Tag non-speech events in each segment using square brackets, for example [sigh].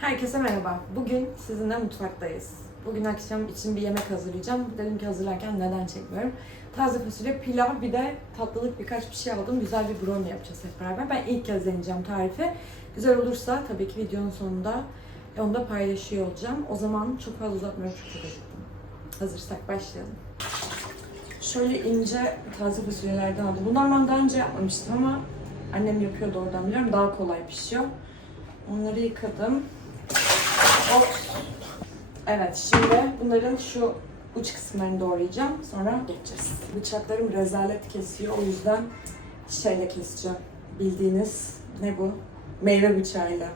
Herkese merhaba. Bugün sizinle mutfaktayız. Bugün akşam için bir yemek hazırlayacağım. Dedim ki hazırlarken neden çekmiyorum. Taze fasulye, pilav, bir de tatlılık birkaç bir şey aldım. Güzel bir brownie yapacağız hep beraber. Ben ilk kez deneyeceğim tarifi. Güzel olursa tabii ki videonun sonunda onu da paylaşıyor olacağım. O zaman çok fazla uzatmıyorum çünkü çok acıktım. Hazırsak başlayalım. Şöyle ince taze fasulyelerden aldım. Bunlar ben daha önce yapmamıştım ama annem yapıyordu oradan biliyorum. Daha kolay pişiyor. Onları yıkadım. Evet şimdi bunların şu uç kısımlarını doğrayacağım. Sonra geçeceğiz. Bıçaklarım rezalet kesiyor. O yüzden şeyle keseceğim. Bildiğiniz ne bu? Meyve bıçağıyla.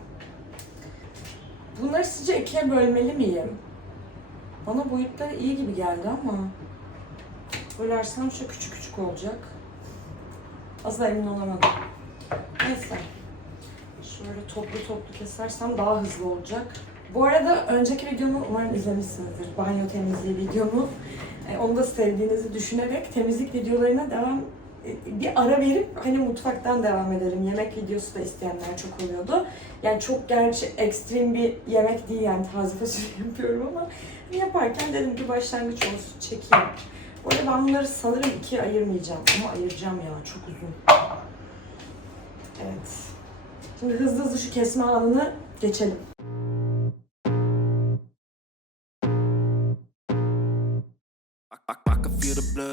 Bunları sizce ikiye bölmeli miyim? Bana boyutları iyi gibi geldi ama bölersem şu küçük küçük olacak. Asla emin olamadım. Neyse. Şöyle toplu toplu kesersem daha hızlı olacak. Bu arada önceki videomu umarım izlemişsinizdir. Banyo temizliği videomu. E, onu da sevdiğinizi düşünerek temizlik videolarına devam e, bir ara verip hani mutfaktan devam edelim. Yemek videosu da isteyenler çok oluyordu. Yani çok gerçi ekstrem bir yemek değil yani taze fasulye [laughs] yapıyorum ama yaparken dedim ki başlangıç olsun çekeyim. Bu arada ben bunları sanırım ikiye ayırmayacağım ama ayıracağım ya çok uzun. Evet. Şimdi hızlı hızlı şu kesme anını geçelim.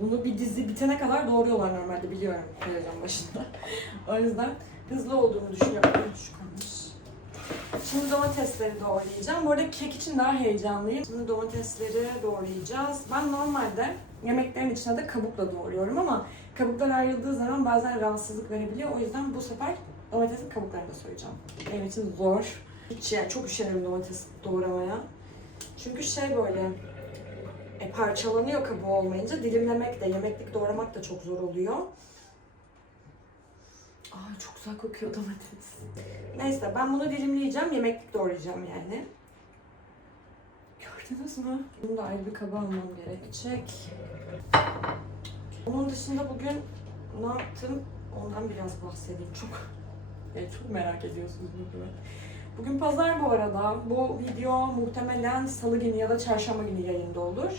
Bunu bir dizi bitene kadar doğruyorlar normalde biliyorum televizyon başında. o yüzden hızlı olduğunu düşünüyorum. Şimdi domatesleri doğrayacağım. Bu arada kek için daha heyecanlıyım. Şimdi domatesleri doğrayacağız. Ben normalde yemeklerin içine de kabukla doğruyorum ama kabuklar ayrıldığı zaman bazen rahatsızlık verebiliyor. O yüzden bu sefer domatesin kabuklarını da soyacağım. Benim için zor. Hiç yani çok üşenirim domates doğramaya. Çünkü şey böyle e, parçalanıyor kabuğu olmayınca dilimlemek de yemeklik doğramak da çok zor oluyor. Aa çok güzel kokuyor domates. Neyse ben bunu dilimleyeceğim, yemeklik doğrayacağım yani. Gördünüz mü? Bunu da ayrı bir kaba almam gerekecek. Onun dışında bugün ne yaptım? Ondan biraz bahsedeyim. Çok yani çok merak ediyorsunuz bunu. Bugün pazar bu arada. Bu video muhtemelen salı günü ya da çarşamba günü yayında olur.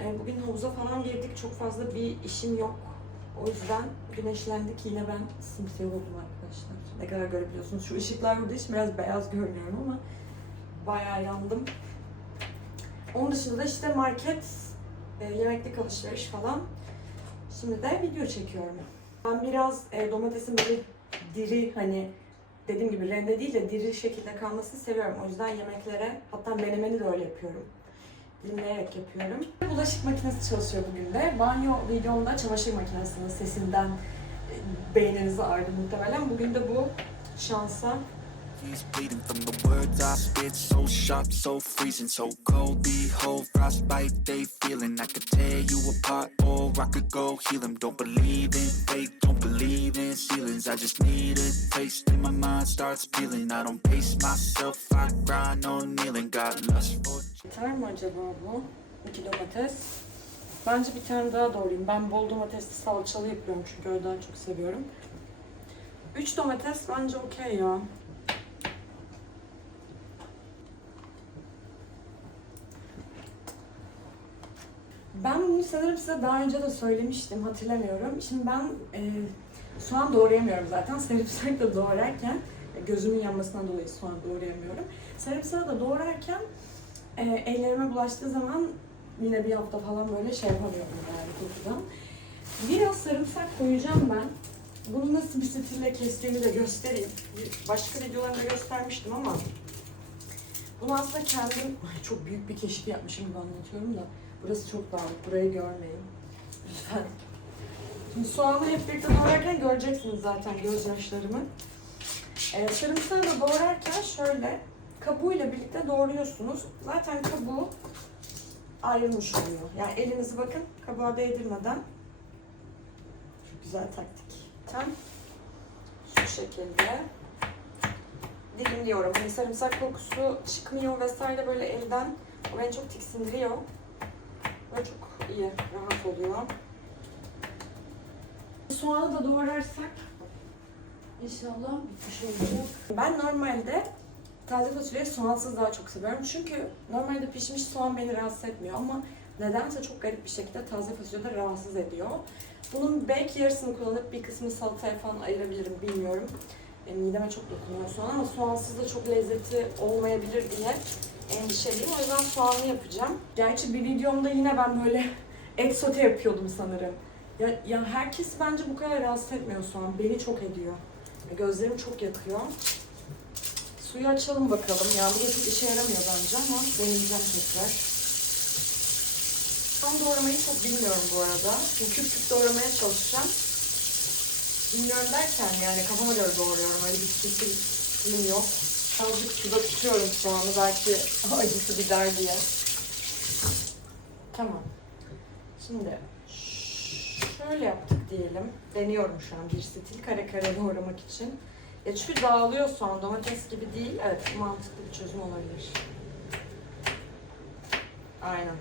Ee, Bugün havuza falan girdik. Çok fazla bir işim yok. O yüzden güneşlendik. Yine ben simsiyah oldum arkadaşlar. Ne kadar görebiliyorsunuz. Şu ışıklar burada için biraz beyaz görünüyorum ama bayağı yandım. Onun dışında işte market, e, yemeklik alışveriş falan. Şimdi de video çekiyorum. Ben biraz e, domatesin böyle diri hani dediğim gibi rende değil de diri şekilde kalmasını seviyorum. O yüzden yemeklere hatta menemeni de öyle yapıyorum. Dilimleyerek yapıyorum. Bulaşık makinesi çalışıyor bugün de. Banyo videomda çamaşır makinesinin sesinden e, beyninizi ağrıdı muhtemelen. Bugün de bu şansa He's bleeding from the words I spit, so sharp, so freezing, so cold. Behold, frostbite they feeling. I could tear you apart, or I could go heal 'em. Don't believe in fate, don't believe in ceilings. I just need a taste, and my mind starts peeling. I don't pace myself, I grind on kneeling. Got lust for Yeter mi acaba bu? İki domates. Bence bir tane daha doğrayayım. Ben bol domatesli salçalı yapıyorum çünkü öyle çok seviyorum. Üç domates bence okey ya. Ben bunu sanırım size daha önce de söylemiştim, hatırlamıyorum. Şimdi ben e, soğan doğrayamıyorum zaten. Sarımsak da doğrarken, e, gözümün yanmasından dolayı soğan doğrayamıyorum. Sarımsağı da doğrarken e, ellerime bulaştığı zaman yine bir hafta falan böyle şey yapamıyorum yani kokudan. Biraz sarımsak koyacağım ben. Bunu nasıl bir stille kestiğimi de göstereyim. Başka videolarımda göstermiştim ama bunu aslında kendim Ay, çok büyük bir keşif yapmışım gibi anlatıyorum da burası çok dağınık. Burayı görmeyin. Lütfen. Şimdi soğanı hep birlikte doğrarken göreceksiniz zaten gözyaşlarımı. Ee, sarımsağı da doğrarken şöyle kabuğuyla birlikte doğruyorsunuz. Zaten kabuğu ayrılmış oluyor. Yani elinizi bakın kabuğa değdirmeden çok güzel taktik. Tam şu şekilde dilimliyorum. Hani sarımsak kokusu çıkmıyor vesaire böyle elden. O beni çok tiksindiriyor. Böyle çok iyi, rahat oluyor. Soğanı da doğrarsak inşallah şey olacak. Ben normalde taze fasulyeyi soğansız daha çok seviyorum. Çünkü normalde pişmiş soğan beni rahatsız etmiyor ama nedense çok garip bir şekilde taze fasulye de rahatsız ediyor. Bunun belki yarısını kullanıp bir kısmını salataya falan ayırabilirim bilmiyorum. E, mideme çok dokunuyor soğan ama soğansız da çok lezzeti olmayabilir diye endişeliyim. O yüzden soğanlı yapacağım. Gerçi bir videomda yine ben böyle [laughs] et sote yapıyordum sanırım. Ya, ya herkes bence bu kadar rahatsız etmiyor soğan. Beni çok ediyor. Ya gözlerim çok yakıyor. Suyu açalım bakalım. Yani bu da çok işe yaramıyor bence ama deneyeceğim tekrar. Soğan doğramayı çok bilmiyorum bu arada. Şimdi küp küp doğramaya çalışacağım. Bilmiyorum derken yani kafama göre doğruyorum. Öyle bir fikrim yok. Azıcık suda tutuyorum soğanı belki acısı gider diye. Tamam. Şimdi şöyle yaptık diyelim. Deniyorum şu an bir stil kare kare doğramak için. Ya çünkü dağılıyor soğan domates gibi değil. Evet mantıklı bir çözüm olabilir. Aynen.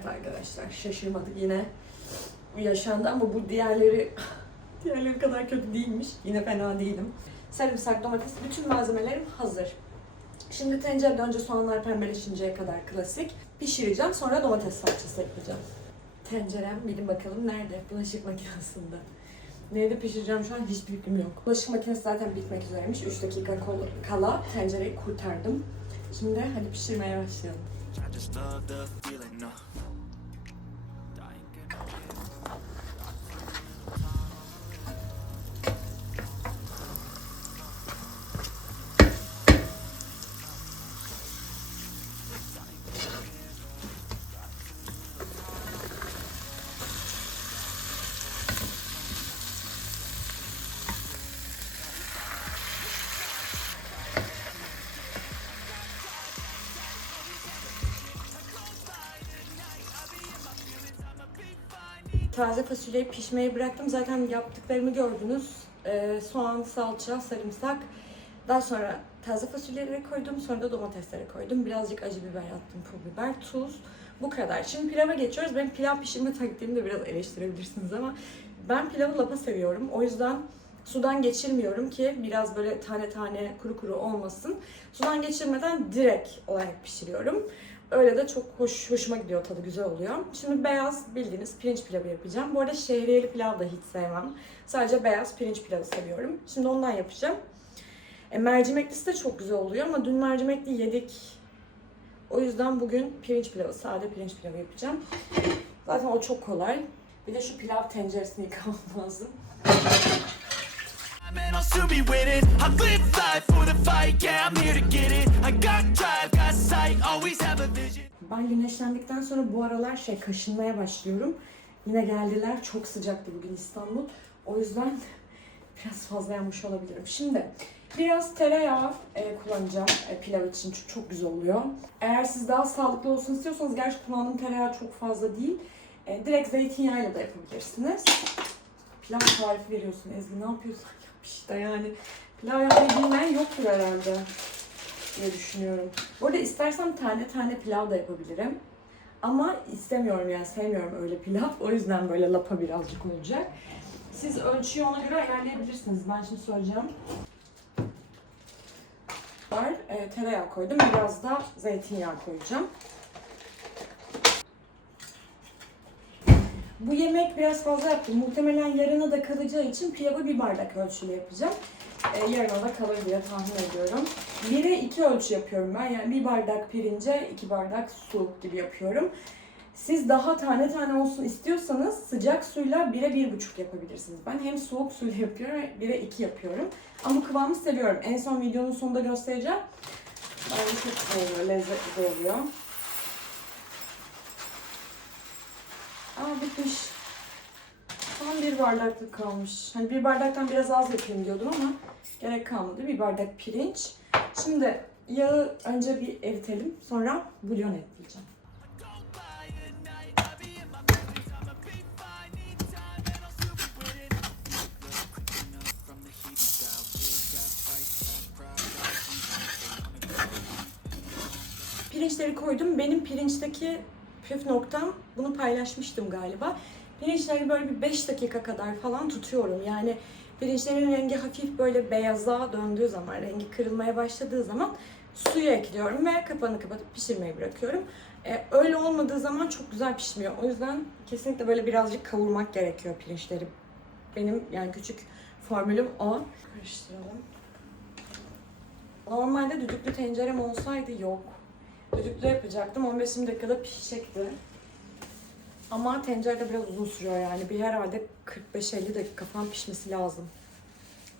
Evet arkadaşlar şaşırmadık yine yaşandı ama bu diğerleri [laughs] diğerleri kadar kötü değilmiş. Yine fena değilim. Sarımsak, domates, bütün malzemelerim hazır. Şimdi tencerede önce soğanlar pembeleşinceye kadar klasik. Pişireceğim sonra domates salçası ekleyeceğim. Tencerem bilin bakalım nerede? Bulaşık makinesinde. Neyde pişireceğim şu an hiçbir fikrim yok. Bulaşık makinesi zaten bitmek üzereymiş. 3 dakika kala tencereyi kurtardım. Şimdi hadi pişirmeye başlayalım. I just love the feeling, no. Taze fasulyeyi pişmeye bıraktım. Zaten yaptıklarımı gördünüz. Ee, soğan, salça, sarımsak. Daha sonra taze fasulyeleri koydum. Sonra da domatesleri koydum. Birazcık acı biber attım, pul biber, tuz. Bu kadar. Şimdi pilava geçiyoruz. Benim pilav pişirme taktiğimi de biraz eleştirebilirsiniz ama ben pilavı lapa seviyorum. O yüzden sudan geçirmiyorum ki biraz böyle tane tane kuru kuru olmasın. Sudan geçirmeden direkt olarak pişiriyorum. Öyle de çok hoş, hoşuma gidiyor, tadı güzel oluyor. Şimdi beyaz bildiğiniz pirinç pilavı yapacağım. Bu arada şehriyeli pilav da hiç sevmem. Sadece beyaz pirinç pilavı seviyorum. Şimdi ondan yapacağım. E, mercimeklisi de çok güzel oluyor ama dün mercimekli yedik. O yüzden bugün pirinç pilavı, sade pirinç pilavı yapacağım. Zaten o çok kolay. Bir de şu pilav tenceresini yıkamam lazım. Man, I'll soon. Ben güneşlendikten sonra bu aralar şey kaşınmaya başlıyorum. Yine geldiler. Çok sıcaktı bugün İstanbul. O yüzden [laughs] biraz fazla yanmış olabilirim. Şimdi biraz tereyağı e, kullanacağım e, pilav için çünkü çok güzel oluyor. Eğer siz daha sağlıklı olsun istiyorsanız gerçi kullandığım tereyağı çok fazla değil. E, direkt zeytinyağıyla da yapabilirsiniz. Pilav tarifi veriyorsun Ezgi ne yapıyorsun? İşte yani. Pilav yapmayı bilmeyen yoktur herhalde diye düşünüyorum. Bu arada istersem tane tane pilav da yapabilirim. Ama istemiyorum yani sevmiyorum öyle pilav. O yüzden böyle lapa birazcık olacak. Siz ölçüyü ona göre ayarlayabilirsiniz. Ben şimdi söyleyeceğim. Var, e, tereyağı koydum. Biraz da zeytinyağı koyacağım. Bu yemek biraz fazla yaptım. Muhtemelen yarına da kalacağı için pilavı bir bardak ölçüyle yapacağım. E, yarına da kalır diye tahmin ediyorum. 1'e 2 ölçü yapıyorum ben. Yani bir bardak pirince iki bardak su gibi yapıyorum. Siz daha tane tane olsun istiyorsanız sıcak suyla 1'e 1,5 yapabilirsiniz. Ben hem soğuk suyla yapıyorum 1'e 2 yapıyorum. Ama kıvamı seviyorum. En son videonun sonunda göstereceğim. Bence çok güzel oluyor, lezzetli oluyor. Aa bitmiş. Bardaklık kalmış. Hani bir bardaktan biraz az yapayım diyordum ama gerek kalmadı. Bir bardak pirinç. Şimdi yağı önce bir eritelim. Sonra bulyon ekleyeceğim. Pirinçleri koydum. Benim pirinçteki püf noktam bunu paylaşmıştım galiba. Pirinçleri böyle bir 5 dakika kadar falan tutuyorum. Yani pirinçlerin rengi hafif böyle beyaza döndüğü zaman, rengi kırılmaya başladığı zaman suyu ekliyorum ve kapağını kapatıp pişirmeye bırakıyorum. Ee, öyle olmadığı zaman çok güzel pişmiyor. O yüzden kesinlikle böyle birazcık kavurmak gerekiyor pirinçleri. Benim yani küçük formülüm o. Karıştıralım. Normalde düdüklü tencerem olsaydı yok. Düdüklü yapacaktım. 15 dakikada pişecekti. Ama tencerede biraz uzun sürüyor yani. Bir herhalde 45-50 dakika falan pişmesi lazım.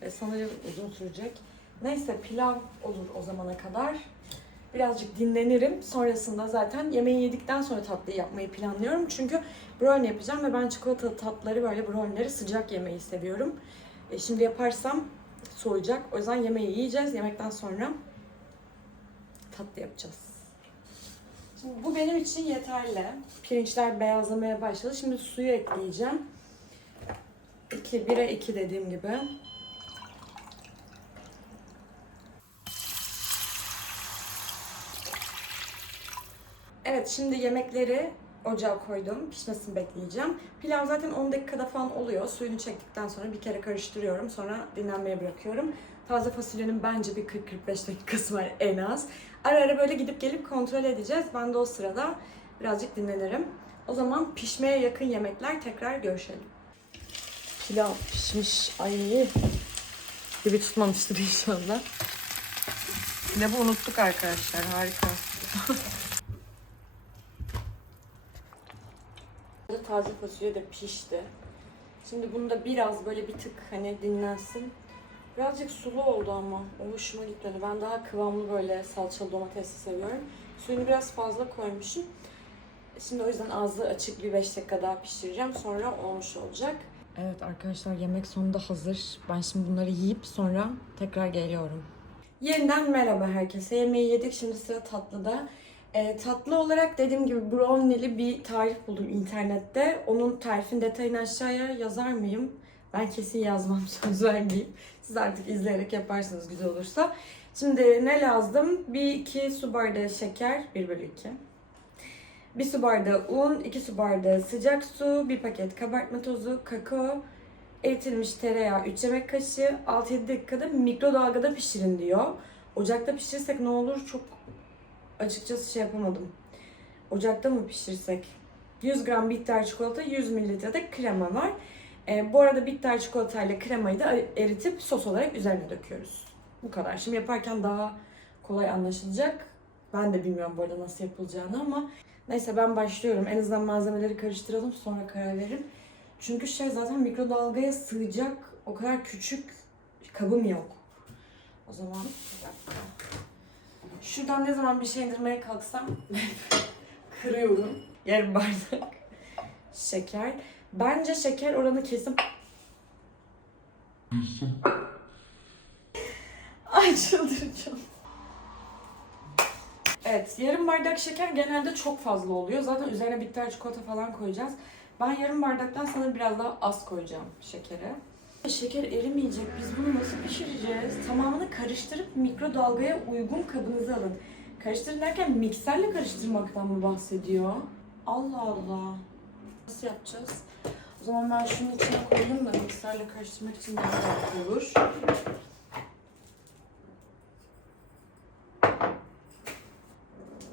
Ve sanırım uzun sürecek. Neyse pilav olur o zamana kadar. Birazcık dinlenirim. Sonrasında zaten yemeği yedikten sonra tatlıyı yapmayı planlıyorum. Çünkü brownie yapacağım ve ben çikolatalı tatlıları böyle brownie'leri sıcak yemeyi seviyorum. E şimdi yaparsam soğuyacak. O yüzden yemeği yiyeceğiz. Yemekten sonra tatlı yapacağız. Şimdi bu benim için yeterli. Pirinçler beyazlamaya başladı. Şimdi suyu ekleyeceğim. 2, 1'e 2 dediğim gibi. Evet şimdi yemekleri ocağa koydum. Pişmesini bekleyeceğim. Pilav zaten 10 dakikada falan oluyor. Suyunu çektikten sonra bir kere karıştırıyorum. Sonra dinlenmeye bırakıyorum. Taze fasulyenin bence bir 40-45 dakikası var en az. Ara ara böyle gidip gelip kontrol edeceğiz. Ben de o sırada birazcık dinlenirim. O zaman pişmeye yakın yemekler tekrar görüşelim. Pilav pişmiş. Ay. Gibi tutmamıştır inşallah. Pilavı unuttuk arkadaşlar. Harika. [laughs] Taze fasulye de pişti. Şimdi bunu da biraz böyle bir tık hani dinlensin. Birazcık sulu oldu ama o hoşuma gitmedi. Ben daha kıvamlı böyle salçalı domatesli seviyorum. Suyunu biraz fazla koymuşum. Şimdi o yüzden ağzı açık bir 5 dakika daha pişireceğim. Sonra olmuş olacak. Evet arkadaşlar yemek sonunda hazır. Ben şimdi bunları yiyip sonra tekrar geliyorum. Yeniden merhaba herkese. Yemeği yedik. Şimdi sıra tatlıda. Ee, tatlı olarak dediğim gibi brownie'li bir tarif buldum internette. Onun tarifin detayını aşağıya yazar mıyım? Ben kesin yazmam [laughs] söz vermeyeyim. Siz artık izleyerek yaparsınız güzel olursa. Şimdi ne lazım? Bir iki su bardağı şeker. 1 bölü 2. Bir su bardağı un, 2 su bardağı sıcak su, bir paket kabartma tozu, kakao, eritilmiş tereyağı 3 yemek kaşığı, 6-7 dakikada mikrodalgada pişirin diyor. Ocakta pişirsek ne olur çok açıkçası şey yapamadım. Ocakta mı pişirsek? 100 gram bitter çikolata, 100 mililitre de krema var. Ee, bu arada bitter çikolatayla kremayı da eritip sos olarak üzerine döküyoruz. Bu kadar. Şimdi yaparken daha kolay anlaşılacak. Ben de bilmiyorum bu arada nasıl yapılacağını ama neyse ben başlıyorum. En azından malzemeleri karıştıralım sonra karar veririm. Çünkü şey zaten mikrodalgaya sığacak o kadar küçük kabım yok. O zaman bir dakika. Şuradan ne zaman bir şey indirmeye kalksam [laughs] kırıyorum. Yarım bardak şeker. Bence şeker oranı kesin... Ay çıldıracağım. Evet, yarım bardak şeker genelde çok fazla oluyor. Zaten üzerine bitter çikolata falan koyacağız. Ben yarım bardaktan sana biraz daha az koyacağım şekeri. Şeker erimeyecek. Biz bunu nasıl pişireceğiz? Tamamını karıştırıp mikrodalgaya uygun kabınıza alın. Karıştırın derken mikserle karıştırmaktan mı bahsediyor? Allah Allah. Nasıl yapacağız? O zaman ben şunun içine koyayım da mikserle karıştırmak için daha rahat olur.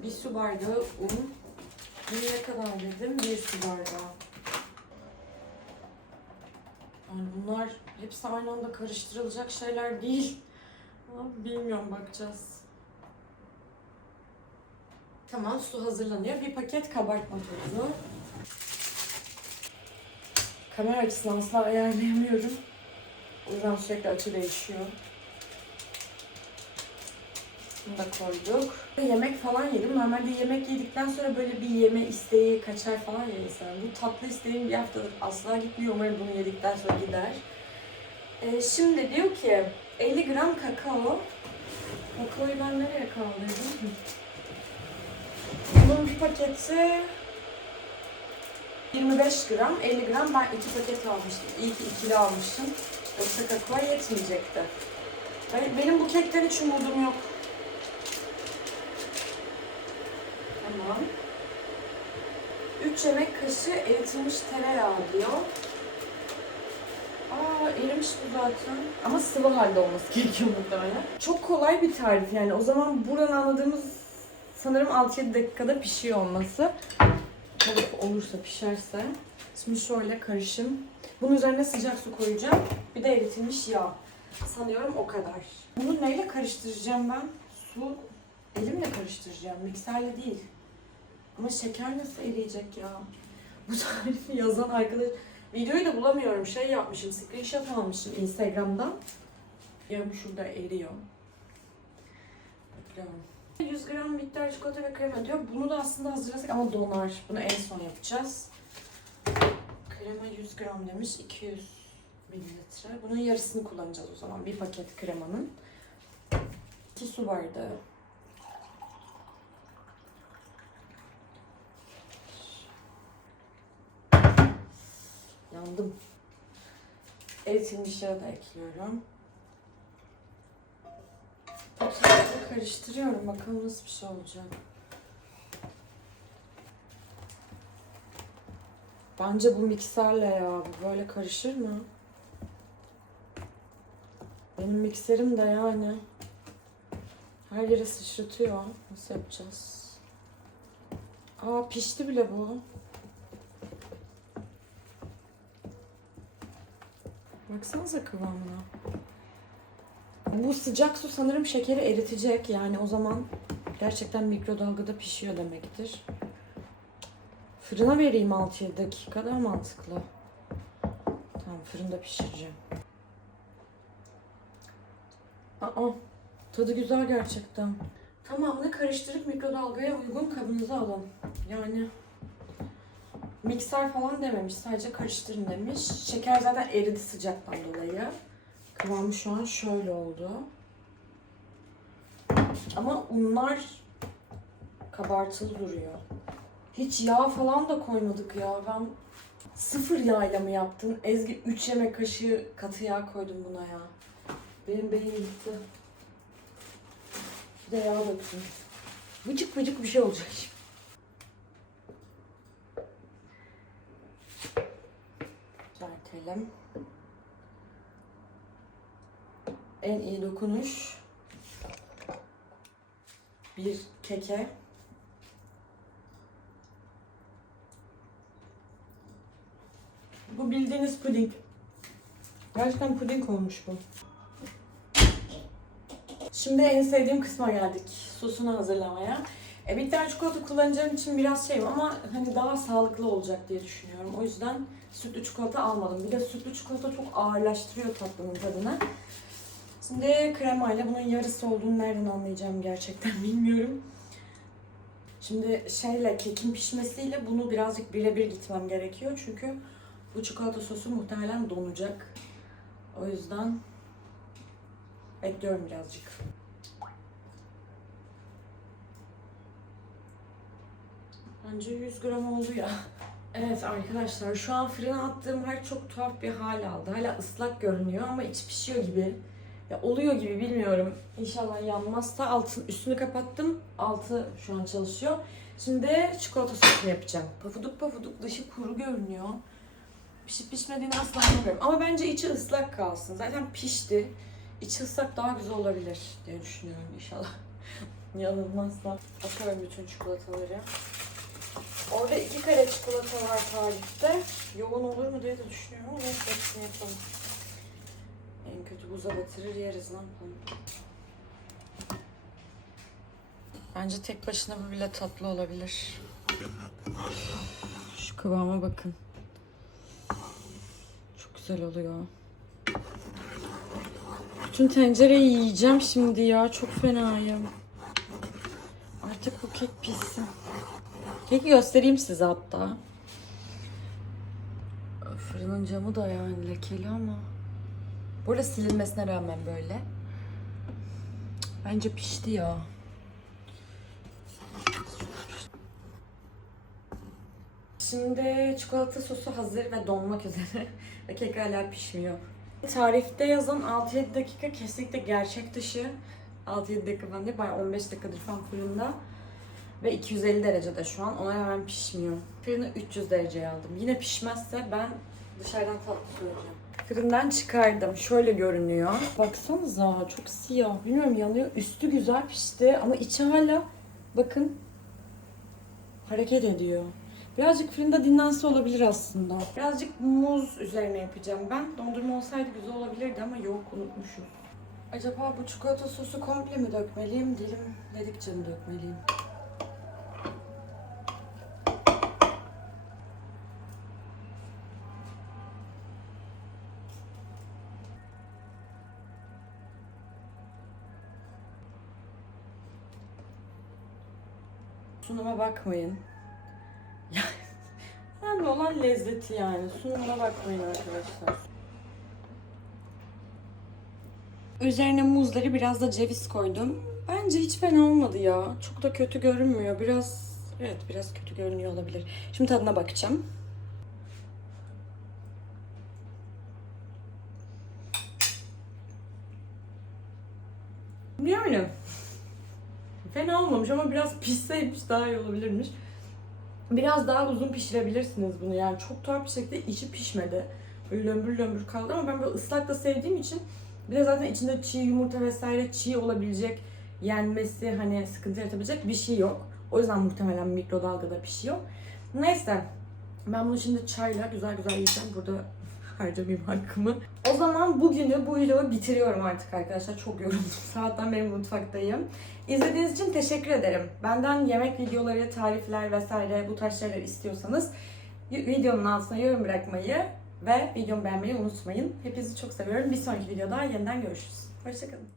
Bir su bardağı un. Ne kadar dedim? Bir su bardağı. Yani bunlar hepsi aynı anda karıştırılacak şeyler değil. Ama bilmiyorum bakacağız. Tamam su hazırlanıyor. Bir paket kabartma tozu. Kamera açısını asla ayarlayamıyorum. O yüzden sürekli açı değişiyor. Da koyduk. Yemek falan yedim. Normalde yemek yedikten sonra böyle bir yeme isteği kaçar falan ya insan. Bu tatlı isteğim bir haftadır asla gitmiyor. Umarım bunu yedikten sonra gider. Ee, şimdi diyor ki 50 gram kakao. Kakaoyu ben nereye kaldırdım? Bunun bir paketi 25 gram, 50 gram ben iki paket almıştım. İyi ki ikili almıştım. Yoksa kakao yetmeyecekti. Ben- Benim bu kekten hiç umudum yok. Tamam. 3 yemek kaşığı eritilmiş tereyağı diyor. Aa erimiş bu zaten. Ama sıvı halde olması gerekiyor muhtemelen. Çok kolay bir tarif yani. O zaman buradan anladığımız sanırım 6-7 dakikada pişiyor olması. Kalıp olursa pişerse. Şimdi şöyle karışım. Bunun üzerine sıcak su koyacağım. Bir de eritilmiş yağ. Sanıyorum o kadar. Bunu neyle karıştıracağım ben? Su elimle karıştıracağım. Mikserle değil. Ama şeker nasıl eriyecek ya? Bu tarifi yazan arkadaş... Videoyu da bulamıyorum. Şey yapmışım, screenshot almışım Instagram'dan. Yarım şurada eriyor. Bakıyorum. 100 gram bitter çikolata ve krema diyor. Bunu da aslında hazırlasak ama donar. Bunu en son yapacağız. Krema 100 gram demiş. 200 mililitre. Bunun yarısını kullanacağız o zaman. Bir paket kremanın. 2 su bardağı. Yandım. Eritilmiş yağı da ekliyorum. Sırayla karıştırıyorum. Bakalım nasıl bir şey olacak. Bence bu mikserle ya. Bu böyle karışır mı? Benim mikserim de yani her yere sıçratıyor. Nasıl yapacağız? Aa pişti bile bu. Baksanıza kıvamına. Bu sıcak su sanırım şekeri eritecek. Yani o zaman gerçekten mikrodalgada pişiyor demektir. Fırına vereyim 6-7 dakika daha mantıklı. Tamam fırında pişireceğim. Aa, tadı güzel gerçekten. Tamamını karıştırıp mikrodalgaya uygun kabınıza alın. Yani mikser falan dememiş. Sadece karıştırın demiş. Şeker zaten eridi sıcaktan dolayı. Kıvamı şu an şöyle oldu. Ama unlar kabartılı duruyor. Hiç yağ falan da koymadık ya. Ben sıfır yağ mı yaptın? Ezgi 3 yemek kaşığı katı yağ koydum buna ya. Benim beynim gitti. Bir de yağ döktüm. Vıcık vıcık bir şey olacak şimdi. Düzeltelim. En iyi dokunuş bir keke Bu bildiğiniz puding. Gerçekten puding olmuş bu. Şimdi en sevdiğim kısma geldik. Sosunu hazırlamaya. E, bitter çikolata kullanacağım için biraz şeyim ama hani daha sağlıklı olacak diye düşünüyorum. O yüzden sütlü çikolata almadım. Bir de sütlü çikolata çok ağırlaştırıyor tatlının tadını. Şimdi kremayla bunun yarısı olduğunu nereden anlayacağım gerçekten [laughs] bilmiyorum. Şimdi şeyle kekin pişmesiyle bunu birazcık birebir gitmem gerekiyor. Çünkü bu çikolata sosu muhtemelen donacak. O yüzden ekliyorum birazcık. Bence 100 gram oldu ya. Evet arkadaşlar şu an fırına attığım harç çok tuhaf bir hal aldı. Hala ıslak görünüyor ama iç pişiyor gibi. Ya oluyor gibi bilmiyorum. İnşallah yanmazsa altın üstünü kapattım. Altı şu an çalışıyor. Şimdi çikolata sosunu yapacağım. Pafuduk pafuduk dışı kuru görünüyor. Pişip pişmediğini asla bilmiyorum. Ama bence içi ıslak kalsın. Zaten pişti. İçi ıslak daha güzel olabilir diye düşünüyorum inşallah. [laughs] Yanılmazsa. Atıyorum bütün çikolataları. Orada iki kare çikolata var tarifte. Yoğun olur mu diye de düşünüyorum ama neyse hepsini yapalım. En kötü buza batırır yeriz yapalım. Bence tek başına bu bile tatlı olabilir. Şu kıvama bakın. Çok güzel oluyor. Bütün tencereyi yiyeceğim şimdi ya. Çok fenayım. Artık bu kek pişsin. Keki göstereyim size hatta. Fırının camı da yani lekeli ama. Burada silinmesine rağmen böyle. Bence pişti ya. Şimdi çikolata sosu hazır ve donmak üzere. [laughs] ve kek hala pişmiyor. Tarifte yazan 6-7 dakika kesinlikle gerçek dışı. 6-7 dakika falan değil, bayağı 15 dakikadır falan fırında. Ve 250 derecede şu an. Ona rağmen pişmiyor. Fırını 300 dereceye aldım. Yine pişmezse ben dışarıdan tatlı söyleyeceğim. Fırından çıkardım. Şöyle görünüyor. Baksanıza çok siyah. Bilmiyorum yanıyor. Üstü güzel pişti ama içi hala bakın hareket ediyor. Birazcık fırında dinlense olabilir aslında. Birazcık muz üzerine yapacağım ben. Dondurma olsaydı güzel olabilirdi ama yok unutmuşum. Acaba bu çikolata sosu komple mi dökmeliyim? Dilim dedikçe mi dökmeliyim? Sunuma bakmayın. [laughs] Önemli olan lezzeti yani. Sunumuna bakmayın arkadaşlar. Üzerine muzları biraz da ceviz koydum. Bence hiç fena olmadı ya. Çok da kötü görünmüyor. Biraz evet biraz kötü görünüyor olabilir. Şimdi tadına bakacağım. Yani fena olmamış ama pişseymiş daha iyi olabilirmiş. Biraz daha uzun pişirebilirsiniz bunu yani çok tuhaf bir şekilde içi pişmedi. Böyle lömbür lömbür kaldı ama ben böyle ıslak da sevdiğim için bir de zaten içinde çiğ yumurta vesaire çiğ olabilecek yenmesi hani sıkıntı yaratabilecek bir şey yok. O yüzden muhtemelen mikrodalgada pişiyor. Neyse ben bunu şimdi çayla güzel güzel yiyeceğim. Burada [laughs] harcamayayım hakkımı. O zaman bugünü bu vlogu bitiriyorum artık arkadaşlar. Çok yoruldum. [laughs] Saatten beri mutfaktayım. İzlediğiniz için teşekkür ederim. Benden yemek videoları, tarifler vesaire bu tarz şeyler istiyorsanız videonun altına yorum bırakmayı ve videomu beğenmeyi unutmayın. Hepinizi çok seviyorum. Bir sonraki videoda yeniden görüşürüz. Hoşçakalın.